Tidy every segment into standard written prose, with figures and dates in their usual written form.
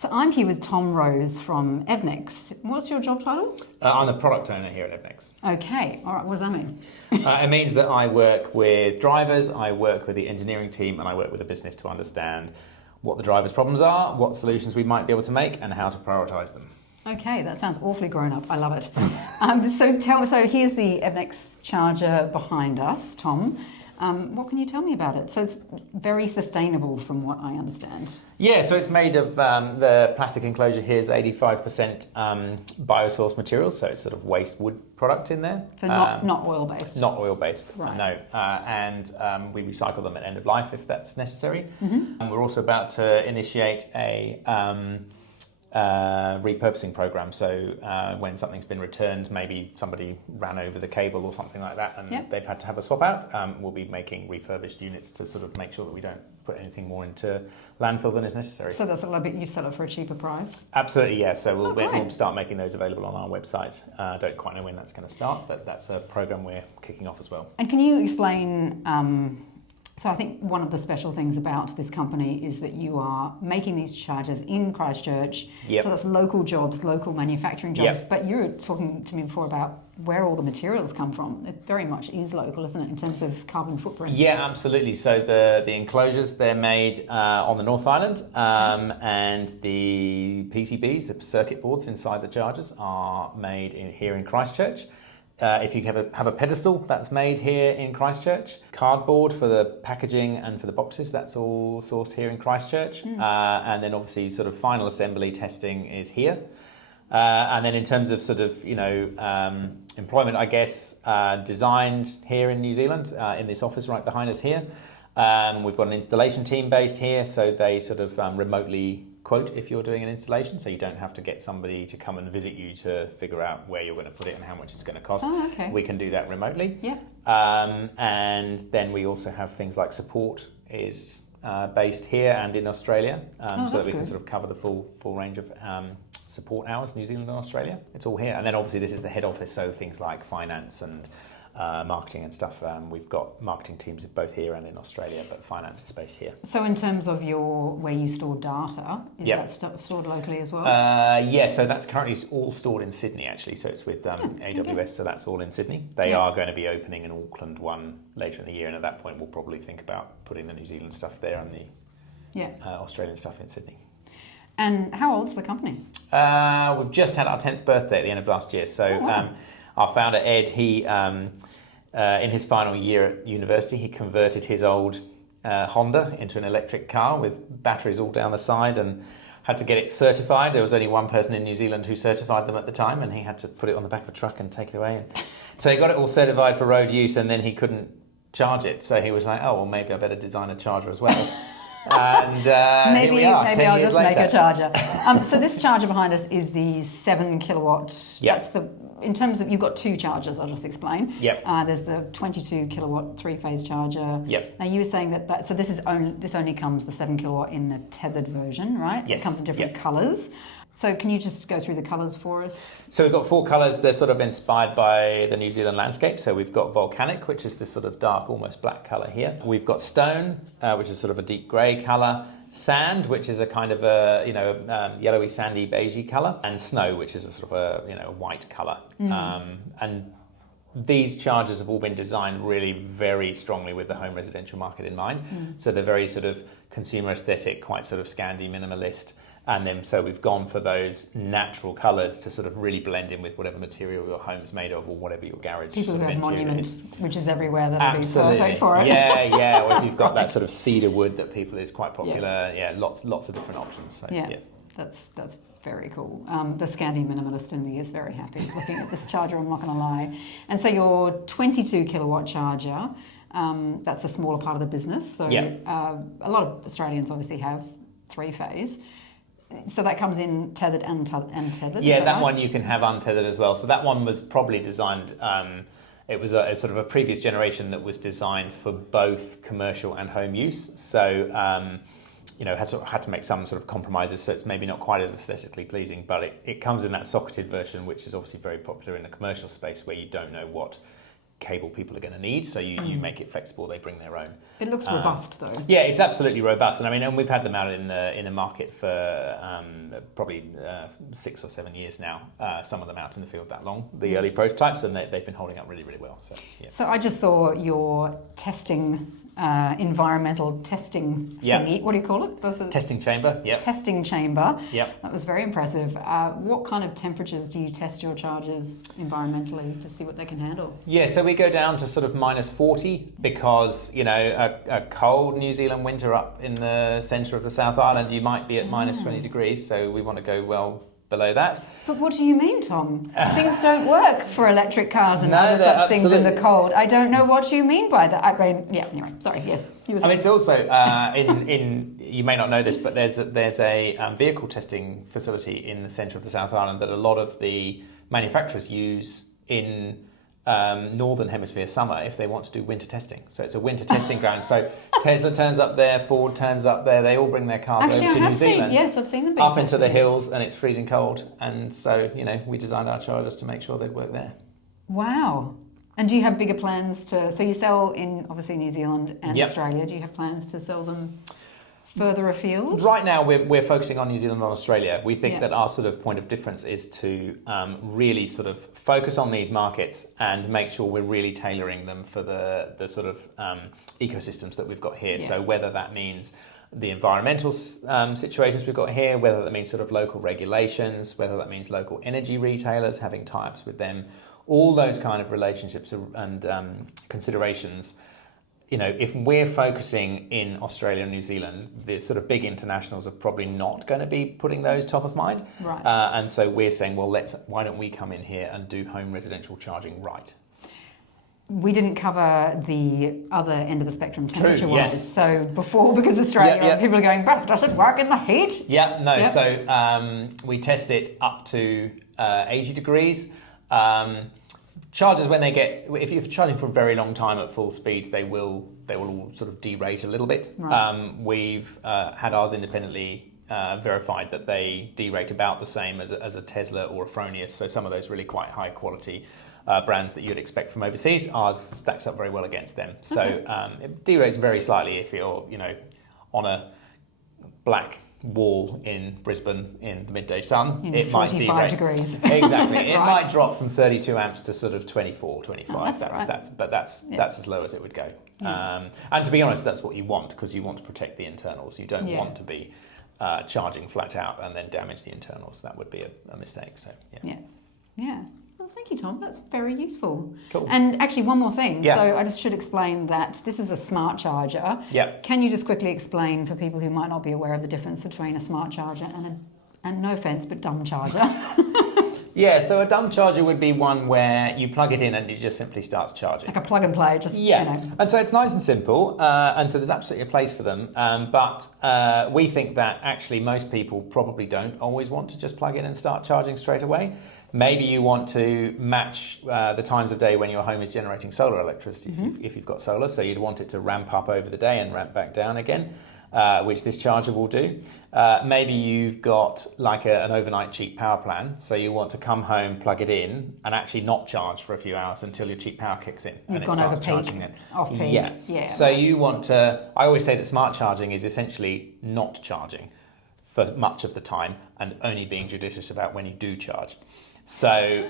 So I'm here with Tom Rose from Evnex. What's your job title? I'm the product owner here at Evnex. Okay, all right, what does that mean? It means that I work with drivers, I work with the engineering team, and I work with the business to understand what the drivers' problems are, what solutions we might be able to make, and how to prioritise them. Okay, that sounds awfully grown up. I love it. So here's the Evnex charger behind us, Tom. What can you tell me about it? So it's very sustainable from what I understand. Yeah, so it's made of, the plastic enclosure here is 85% biosourced materials, so it's sort of waste wood product in there. So not oil-based? Not oil-based, right. No. And we recycle them at end of life if that's necessary. Mm-hmm. And we're also about to initiate a repurposing program. So when something's been returned, maybe somebody ran over the cable or something like that, and they've had to have a swap out, we'll be making refurbished units to sort of make sure that we don't put anything more into landfill than is necessary. So that's a little bit, you sell it for a cheaper price? Absolutely, yeah. So we'll start making those available on our website. I don't quite know when that's going to start, but that's a program we're kicking off as well. And can you explain, so I think one of the special things about this company is that you are making these chargers in Christchurch. Yep. So that's local jobs, local manufacturing jobs. Yep. But you were talking to me before about where all the materials come from. It very much is local, isn't it, in terms of carbon footprint? Yeah, absolutely. So the enclosures, they're made on the North Island, and the PCBs, the circuit boards inside the chargers, are made here in Christchurch. If you have a pedestal, that's made here in Christchurch. Cardboard for the packaging and for the boxes, that's all sourced here in Christchurch. And then obviously sort of final assembly testing is here. And then in terms of sort of, employment, I guess, designed here in New Zealand, in this office right behind us here. We've got an installation team based here, so they sort of remotely quote if you're doing an installation, so you don't have to get somebody to come and visit you to figure out where you're going to put it and how much it's going to cost. Oh, okay. We can do that remotely. Yeah. And then we also have things like support is based here and in Australia, so that we can sort of cover the full range of support hours, New Zealand and Australia. It's all here. And then obviously this is the head office, so things like finance and marketing and stuff. We've got marketing teams both here and in Australia, but finance is based here. So in terms of where you store data, is that stored locally as well? Yeah, so that's currently all stored in Sydney actually. So it's with AWS, so that's all in Sydney. They are going to be opening an Auckland one later in the year, and at that point we'll probably think about putting the New Zealand stuff there and the Australian stuff in Sydney. And how old's the company? We've just had our 10th birthday at the end of last year. So our founder, Ed, he, in his final year at university, he converted his old Honda into an electric car with batteries all down the side and had to get it certified. There was only one person in New Zealand who certified them at the time, and he had to put it on the back of a truck and take it away. And so he got it all certified for road use, and then he couldn't charge it. So he was like, oh, well, maybe I better design a charger as well. And here we are, 10 maybe I'll years just later. make a charger. So this charger behind us is the 7 kilowatt. Yep. That's in terms of, you've got two chargers, I'll just explain. Yep. There's the 22 kilowatt 3-phase charger. Yep. Now you were saying that so this only comes, the 7 kilowatt, in the tethered version, right? Yes. It comes in different colours. So can you just go through the colours for us? So we've got 4 colours. They're sort of inspired by the New Zealand landscape. So we've got volcanic, which is this sort of dark, almost black colour here. We've got stone, which is sort of a deep grey colour. Sand, which is a kind of a yellowy, sandy, beigey colour, and snow, which is a sort of a white colour. And these chargers have all been designed really very strongly with the home residential market in mind. So they're very sort of consumer aesthetic, quite sort of Scandi minimalist. And then so we've gone for those natural colours to sort of really blend in with whatever material your home's made of or whatever your garage People sort who of have interior monuments, is. which is everywhere, that'll be Absolutely. perfect for it. Yeah. Or if you've got that sort of cedar wood that people is quite popular. Yeah, lots of different options. So, That's very cool. The Scandi minimalist in me is very happy looking at this charger, I'm not going to lie. And so your 22 kilowatt charger, that's a smaller part of the business. So a lot of Australians obviously have 3-phase. So that comes in tethered and untethered? Yeah, that one you can have untethered as well. So that one was probably designed, it was a sort of a previous generation that was designed for both commercial and home use. So, had to make some sort of compromises, so it's maybe not quite as aesthetically pleasing, but it comes in that socketed version, which is obviously very popular in the commercial space where you don't know what cable people are going to need. So you make it flexible. They bring their own. It looks robust though. Yeah, it's absolutely robust. And we've had them out in the market for probably 6 or 7 years now. Some of them out in the field that long, the early prototypes, and they've been holding up really, really well. So, yeah. So I just saw your testing, environmental testing thingy. What do you call it? Testing chamber. Yeah. Testing chamber. Yep. That was very impressive. What kind of temperatures do you test your chargers environmentally to see what they can handle? Yeah, so we go down to sort of -40 because, a cold New Zealand winter up in the centre of the South Island, you might be at -20 degrees. So we want to go well below that. But what do you mean, Tom? Things don't work for electric cars and other such things in the cold. I don't know what you mean by that. Anyway, sorry, yes. It's also, you may not know this, but there's a vehicle testing facility in the centre of the South Island that a lot of the manufacturers use in Northern Hemisphere summer if they want to do winter testing. So it's a winter testing ground. So Tesla turns up there, Ford turns up there. They all bring their cars over to New Zealand. Yes, I've seen them up into the hills, and it's freezing cold. And so, we designed our chargers to make sure they'd work there. Wow. And do you have bigger plans so you sell in obviously New Zealand and Australia. Do you have plans to sell them further afield? Right now, we're focusing on New Zealand and Australia. We think that our sort of point of difference is to really sort of focus on these markets and make sure we're really tailoring them for the sort of ecosystems that we've got here. Yeah. So whether that means the environmental situations we've got here, whether that means sort of local regulations, whether that means local energy retailers having tie-ups with them, all those kind of relationships and considerations. If we're focusing in Australia and New Zealand, the sort of big internationals are probably not going to be putting those top of mind. Right. And so we're saying, well, why don't we come in here and do home residential charging right? We didn't cover the other end of the spectrum temperature-wise. Yes. So before, because Australia, people are going, but does it work in the heat? Yeah, no. Yep. So we test it up to 80 degrees. Chargers, when they if you're charging for a very long time at full speed, they will all sort of derate a little bit. Right. We've had ours independently verified that they derate about the same as a Tesla or a Fronius. So some of those really quite high quality brands that you'd expect from overseas, ours stacks up very well against them. So it derates very slightly if you're on a black wall in Brisbane in the midday sun. It might derate. Degrees. Exactly. It might drop from 32 amps to sort of 24, 25. Oh, that's as low as it would go. Yeah. And to be honest, that's what you want, because you want to protect the internals. You don't want to be charging flat out and then damage the internals. That would be a mistake. So yeah. Well, thank you, Tom. That's very useful. Cool. And actually, one more thing. Yeah. So I just should explain that this is a smart charger. Yeah. Can you just quickly explain for people who might not be aware of the difference between a smart charger and no offence, but dumb charger? Yeah, so a dumb charger would be one where you plug it in and it just simply starts charging. Like a plug and play, And so it's nice and simple, and so there's absolutely a place for them. But we think that actually most people probably don't always want to just plug in and start charging straight away. Maybe you want to match the times of day when your home is generating solar electricity, if you've got solar. So you'd want it to ramp up over the day and ramp back down again, which this charger will do. Maybe you've got like an overnight cheap power plan. So you want to come home, plug it in, and actually not charge for a few hours until your cheap power kicks in. You've and gone over charging peak, off peak. Yeah. So you want to, I always say that smart charging is essentially not charging for much of the time and only being judicious about when you do charge. So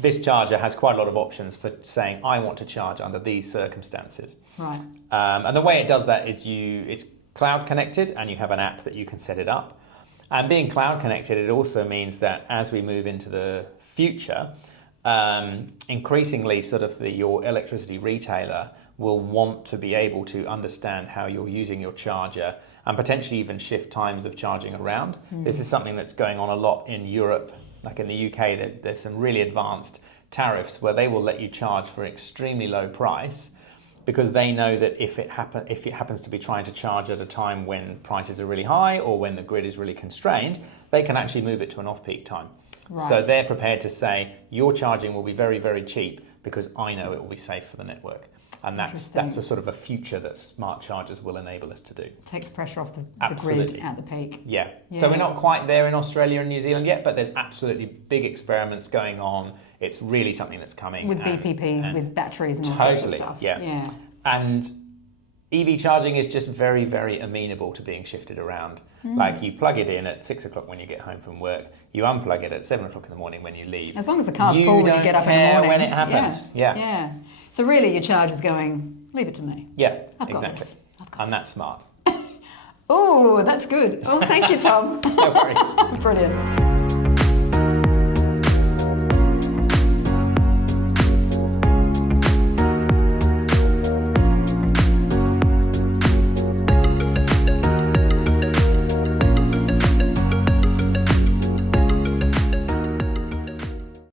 this charger has quite a lot of options for saying, I want to charge under these circumstances. Right. And the way it does that is it's cloud connected and you have an app that you can set it up. And being cloud connected, it also means that as we move into the future, increasingly sort of your electricity retailer will want to be able to understand how you're using your charger and potentially even shift times of charging around. This is something that's going on a lot in Europe. Like in the UK, there's some really advanced tariffs where they will let you charge for an extremely low price, because they know that if it happens to be trying to charge at a time when prices are really high or when the grid is really constrained, they can actually move it to an off-peak time. Right. So they're prepared to say, your charging will be very, very cheap because I know it will be safe for the network. And that's a sort of a future that smart chargers will enable us to do. Takes pressure off the Absolutely. grid at the peak. Yeah. So we're not quite there in Australia and New Zealand yet, but there's absolutely big experiments going on. It's really something that's coming. With VPP, with batteries and all sorts of stuff. Yeah. And EV charging is just very, very amenable to being shifted around. Like, you plug it in at 6 o'clock when you get home from work, you unplug it at 7 o'clock in the morning when you leave. As long as the car's full when you get up in the morning. When it happens. Yeah. So really your charge is going, leave it to me. Yeah, I've got exactly. this. And that's smart. Oh, that's good. Oh, thank you, Tom. No worries. Brilliant.